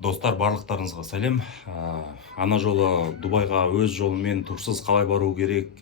Достар, барлықтарыңызға сәлем. Ана жолы Дубайға өз жолымен турсыз қалай бару керек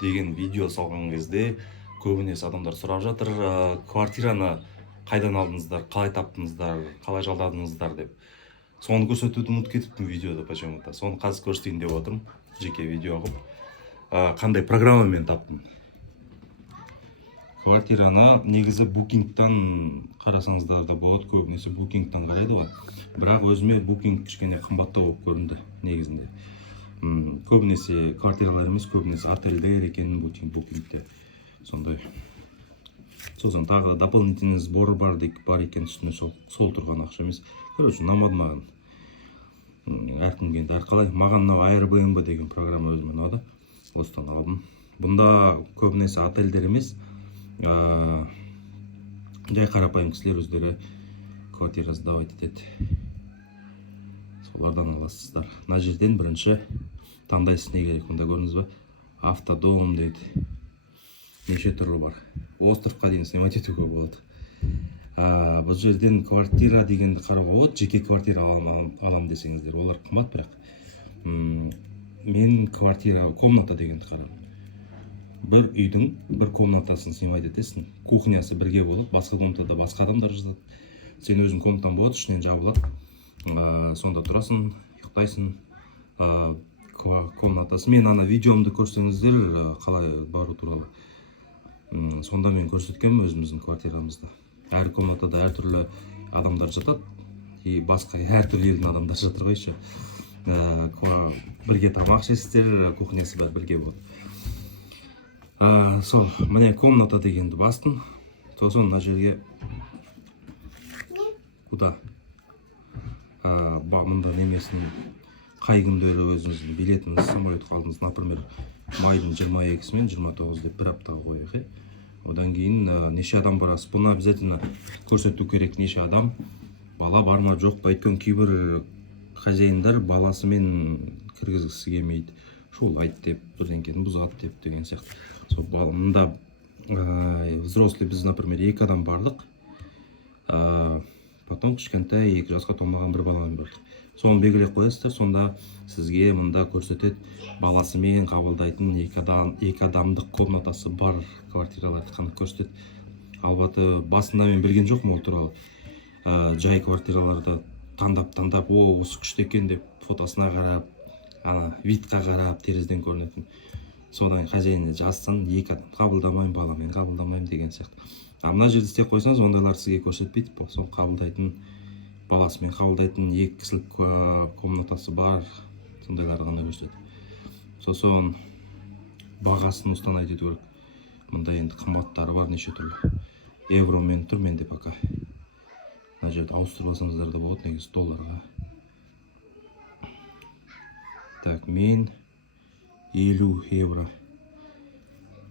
деген видео салған кезде көбінесе адамдар сұрап жатыр, квартираны қайдан алдыңыздар, қалай таптыңыздар, қалай жалдадыңыздар деп. Соны көрсетуді ұмытып кетіппін видеода почему-то. Соны қазір көрсетейін деп отырмын, жеке видео қылып. Қандай программамен таптым. Квартираны негізі букингтан қарасаңыздар да болады, көбінесе букингтан қарайды ғой. Бірақ өзіме букинг кішкене қымбаттау болып көрінді негізінде. Көбінесе квартиралар емес, көбінесе отельдер екен букингте. Сондай. Сосын тағы дополнительный сбор бар екен үстіне, сол тұрған ақша емес. Короче, ұнамады маған. Әркімге енді әрқалай. Маған мынау Airbnb деген программа өзіме ұнады. Осыдан алдым. Бұнда көбінесе отельдер емес, жай қарапайым кісілер өздері квартира сдавать етеді. Солардан аласыздар. Мына жерден бірінші таңдайсыз не керек. Мұнда көрдіңіз ба? Автодом дейді. Неше түрлі бар. Островқа дейін снимать етуге болады. Бұл жерден квартира дегенді қарауға болады. Жеке квартира алам десеңіздер, олар қымбат, бірақ мен квартира, комната дегенді қарадым. Бір үйдің бір комнатасын снимать етесің. Кухнясы бірге болады, басқа комнатада басқа адамдар жатады. Сен өзің комнатаң болады, ішінен жабылады. Сонда тұрасың, ұйықтайсың. Комнатасы. Мен ана видеомды көрсеңіздер, қалай бару туралы. Сонда мен көрсеткенмін өзіміздің квартирамызда. Әр комнатада әртүрлі адамдар жатады. И басқа әртүрлі елдің адамдар жатыр ғойшы. Бірге тамақ ішесіздер, кухнясы бар бірге болады. Сол, міне комната дегенді бастым. Сосын мына жерге куда мұнда немесінің қай күндері өзіңіздің билетіңіз самолет қалдыңыз, например, майдың 22-сі мен 29 деп бір аптаға қояйық. Одан кейін неше адам барасыз. Бұны обязательно көрсету керек, неше адам. Бала бар ма жоқ па, өйткені кейбір хозяиндар баласымен кіргізгісі келмейді. Шулайды деп, бірдеңкені бұзады деп деген сияқты. Сол мұнда взрослый біз, например, 2 адам бардық. Потом кішкентай 2 жасқа толмаған бір баламен бардық. Соны белгілеп қоясыздар, сонда сізге мұнда көрсетеді баласымен қабылдайтын 2 адамдық комнатасы бар квартираларды қана көрсетеді. Албаты басында мен білген жоқпын ол туралы. Жай квартираларды таңдап, осы күшті екен деп фотосына қарап, видқа қарап, терезеден көрінетін. Содан хозяйына жазсын, 2 адам қабылдамайым, баламен қабылдамайым деген сияқты. Мына жерде істеп қойсаңыз, ондайлар сізге көрсетпейді. Сол қабылдайтын, баласымен қабылдайтын 2 кісілік комнатасы бар, сондайлар ғана көрсетеді. Сосын бағасын устанавливать ету керек. Мұнда енді қымбаттары бар, неше түрлі. Евромен тұр менде пока. Мына жерде ауыстырып алсаңыздар да болады, негізі долларға. Так, мен 50 евро.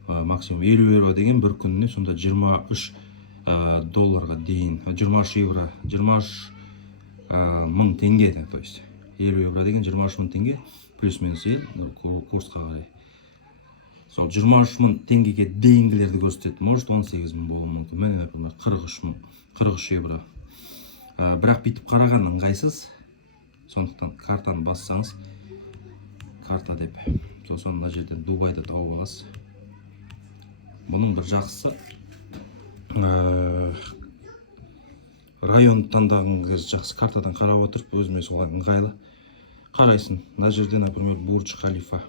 Максимум 50 евро деген бір күніне, сонда 23 долларға дейін. 23 евро, 23 мың теңге, то есть 50 евро деген 23 мың теңге, плюс-минус курсқа қарай. Сол 23 мың теңгеге дейінгілерді көрсетеді. Может 18 мың болуы мүмкін. Мен, например, 43 евро. Бірақ бүйтіп қараған ыңғайсыз. Сондықтан картаны бассаңыз, карта деп. Сосын мына жерден Дубайды тауып аласыз. Бұның бір жақсысы, район таңдағыңыз жақсы, картадан қарап отырып, өзіме солай ыңғайлы қарайсың. Мына жерде, например, Бурдж Халифа.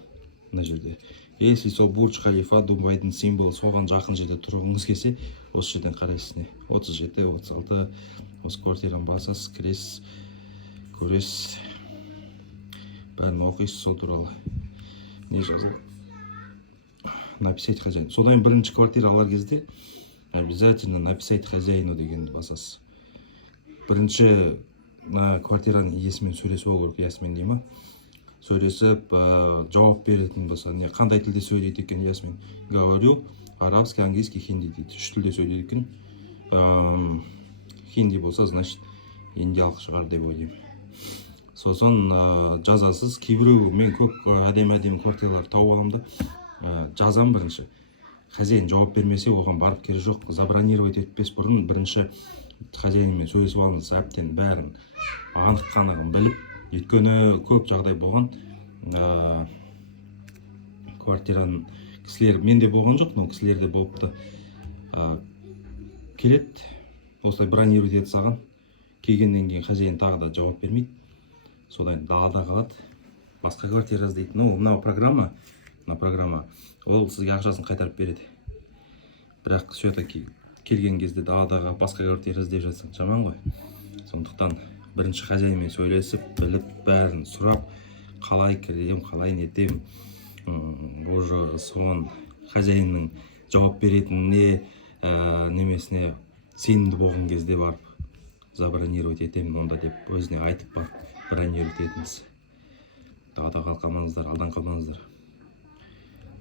Мына жерде. Если сол Бурдж Халифа, Дубайдың символы, соған жақын жерде тұрғыңыз келсе, осы жерден қарайсыз. 37, 36, осы квартираны басасыз, кіресіз, көресіз. Бәрін оқисыз сол туралы. Не жазылды? Написать хозяину. Содан бірінші квартира алар кезде обязательно написать хозяину дегенді басасыз. Бірінші квартираның иесімен сөйлесіп алу керек, иесімен дей ма? Сөйлесіп, жауап беретін болса, қандай тілде сөйлейді екен иесімен? Говорю, арабский, английский, хинди дейді. 3 тілде сөйлейді екен. Хинди болса, значит, индиялық шығар деп ойлаймын. Сосын жазасыз. Кейбіреу мен көп әдем квартиралар тауып аламда. Жазам бірінші. Хозяин жауап бермесе, оған барып керек жоқ. Забронировать етпес бұрын бірінші хозяинмен сөйлесіп алыңыз, әбден бәрін анық қанығын біліп. Өйткені көп жағдай болған, квартираның кісілер менде болған жоқ, но кісілерде болыпты. Келет, осылай бронировать ет саған, келгеннен кейін хозяин тағы да жауап бермейді, содан далада қалады, басқа квартира іздейді. Ну, мынау программа, ол сізге ақшасын қайтарып береді. Бірақ все-таки келген кезде даладағы басқа квартира іздеп жатсаң жаман ғой. Сондықтан бірінші хозяинмен сөйлесіп, біліп, бәрін сұрап, қалай кірем, қалай нетем, уже соған хозяинның жауап беретініне, немесіне сенімді болған кезде барып забронировать етемін онда деп өзіне айтып барып бронировать етіңіз. Далада қалмаңыздар, алдан қалмаңыздар.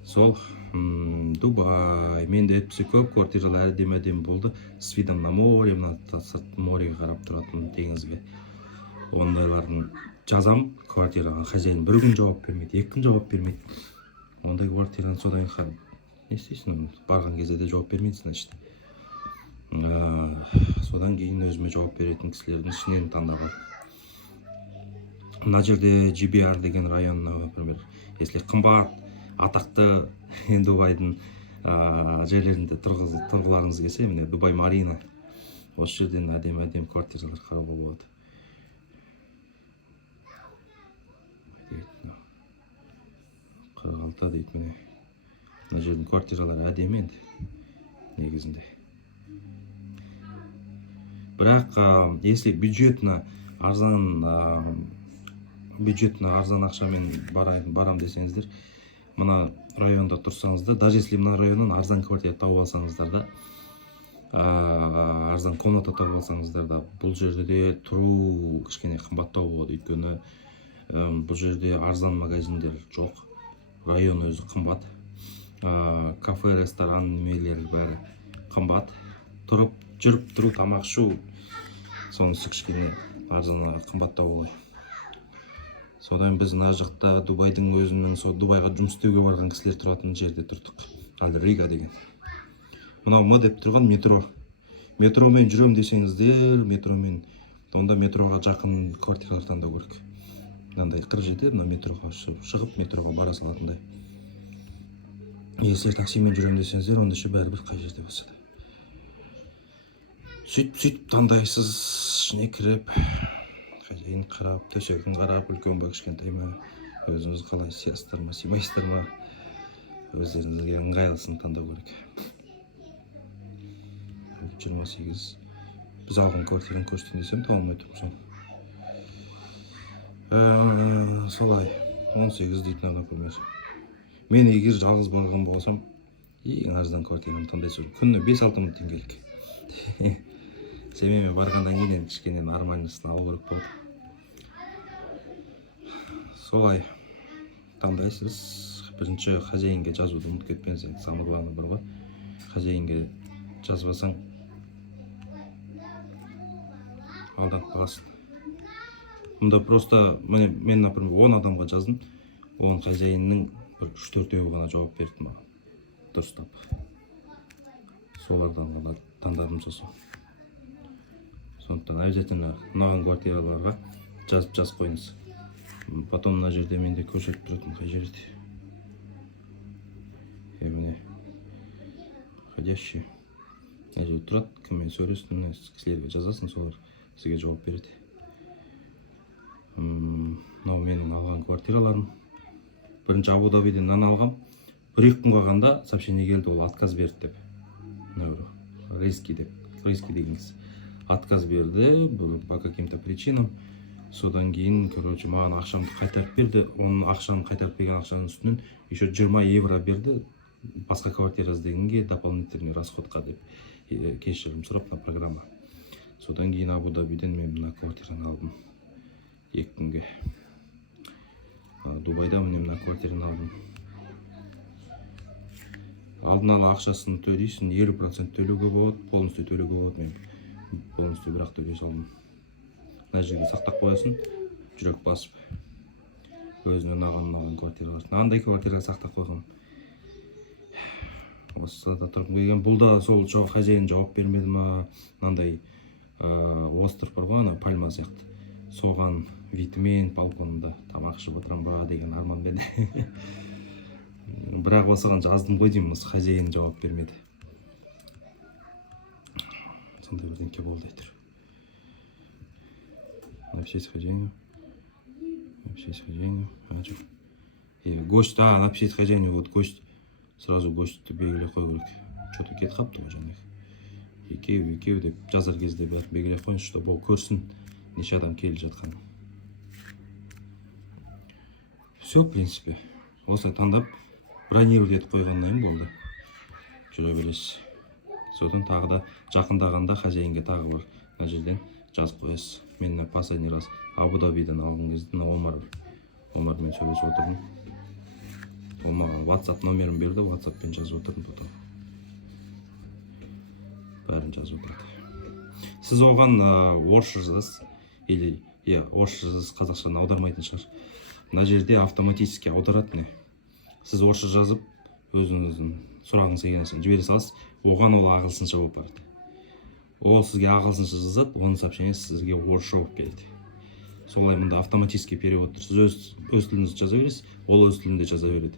Сол, Дубай, менде өтпесе көп квартиралар әдем болды. С видом на море, мореге қарап тұратын, теңізге. Ондайлардың жазам, квартираға хозяин бір күн жауап бермейді, 2 күн жауап бермейді. Ондай квартирадан содан қарап, не істейсің? Барған кезде де жауап бермейді, значит. Содан кейін өзіме жауап беретін кісілердің ішінен таңдаған. Мына жерде GBR деген район, например, если қымбат, атақты Дубайдың жерлерінде тұрғыларыңыз келсе, міне Дубай Марина, осы жерден әдем квартиралар қарауға болады. Қырық алты дейді, міне. Мына жердің квартиралары әдем енді, негізінде. Бірақ, если бюджетно арзан ақшамен барам десеңіздер, мына районда тұрсаңыздар, даже если мына районнан арзан квартира тауып алсаңыздар да, арзан комната тауып алсаңыздар да, бұл жерде тұру кішкене қымбаттау болады. Өйткені бұл жерде арзан магазиндер жоқ, район өзі қымбат, кафе, ресторан, немелер бәрі қымбат. Тұрып, жүріп тұру, тамақ ішу, сонысы кішкене арзан қымбаттау ғой. Содан біз мына жақта Дубайдың өзінің, Дубайға жұмыс істеуге барған кісілер тұратын жерде тұрдық. Ал Рига деген. Мынау м деп тұрған метро. Метромен жүрем десеңіздер, онда метроға жақын квартиралар таңдау керек. Мынандай 47, мына метроға шығып, метроға бара салатындай. Если таксимен жүрем десеңіздер, онда ше бәрібір қай жерде болса да. Сөйтіп таңдайсыз, ішіне кіріп, хозяин қарап, төсегін қарап, үлкен ба, кішкентай ма, өзіңіз қалай сиясыздар ма, сыймайсыздар ма, өздеріңізге ыңғайлысын таңдау керек. 28. Біз алған квартираны көрсетейін десем, таба алмай тұрмын. Солай, 18 дейді, например. Мен егер жалғыз барған болсам, ең арзан квартираны таңдайсыз, күніне 5-6 мың теңгелік. Семеймен барғандан кейін кішкене нормальнысын алу керек болды. Солай таңдайсыз. Бірінші хозяинге жазуды ұмытып кетпеңіз, самый главный бар ғой. Хозяинге жазбасаң алданып қаласың. Мұнда просто мен, например, 10 адамға жаздым. 10 хозяинның 3-4 ғана жауап берді маған. Дұрыстап. Солардан ғана таңдадым сосын. Сондықтан обязательно мынаған квартираларға жазып қойыңыз. Потом мына жерде менде көрсетіп тұратын қай жерде. Міне ходящий. Мына жерде тұрады, кіммен сөйлестің, кісілерге жазасың, солар сізге жауап береді. Мынау менің алған квартираларым. Бірінші Абу-Дабиден алғам. 1-2 күн қалғанда сообщение келді, ол отказ берді деп. Риски деген кісі. Отказ берді, по каким-то причинам. Содан кейін, короче, маған ақшамды қайтарып берді. Оның ақшаны қайтарып берген ақшаның үстінен еще 20 евро берді. Басқа квартира іздегенге дополнительный расходқа деп кешірім сұрап на программа. Содан кейін Абу-Дабиден мен мына квартираны алдым 2 күнге. Дубайда мен мына квартираны алдым. Алдын ала ақшасын төлейсің, 50% төлеуге болады, полностью төлеуге болады. Мен полностью бірақ төлей салдым. Мына жерге сақтап қоясын, жүрек басып. Өзіне ұнаған квартиралар. Андай квартираға сақтап қойған. Осы да тұрғым келген. Бұл да сол хозяин жауап бермеді ма, мынандай остров бар ғой, ана пальма сияқты. Соған витамин балконында тамақ ішіп отырам ба деген арманмен. Бірақ осыған жаздым ғой деймін, осы хозяин жауап бермеді. Сондай бірдеңке болды әйтеуір. Написать хозяину. Написать хозяину. Гость, написать хозяину, вот гость. Сразу гостьті белгілеп қою керек. Что-то кетіп қапты ғой жаңағы. Екеу деп жазар кезде бәрі белгілеп қойыңыз, чтобы ол көрсін неше адам келіп жатқанын. Все, в принципе. Осылай таңдап бронировать етіп қойғаннан болды. Жүре бересіз. Содан тағы да жақындағанда хозяинге тағы бар. Мына жерден жазып қоясыз. Мен последний раз Абу-Дабидан алған кезде Омармен сөйлесіп отырдым. Ол маған WhatsApp номерін берді, WhatsAppпен жазып отырдым потом. Бәрін жазып отырды. Сіз оған орысша жазасыз, или орысша жазасыз, қазақшаны аудармайтын шығар. Мына жерде автоматически аударады. Сіз орысша жазып, өзіңіздің сұрағыңыз келгенше жібере саласыз, оған ол ағылшынша болып барады. Ол сізге ағылшынша жазады, оның сообщениесі сізге орысша болып келеді. Солай мұнда автоматический перевод. Сіз өз тіліңізді жаза бересіз, ол өз тілінде жаза береді.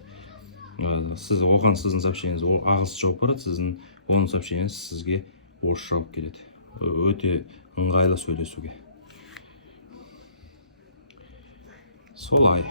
Сіз оған сіздің сообщениеңіз ағылшынша болып барады, оның сообщениесі сізге орысша болып келеді. Өте ыңғайлы сөйлесуге. Солай.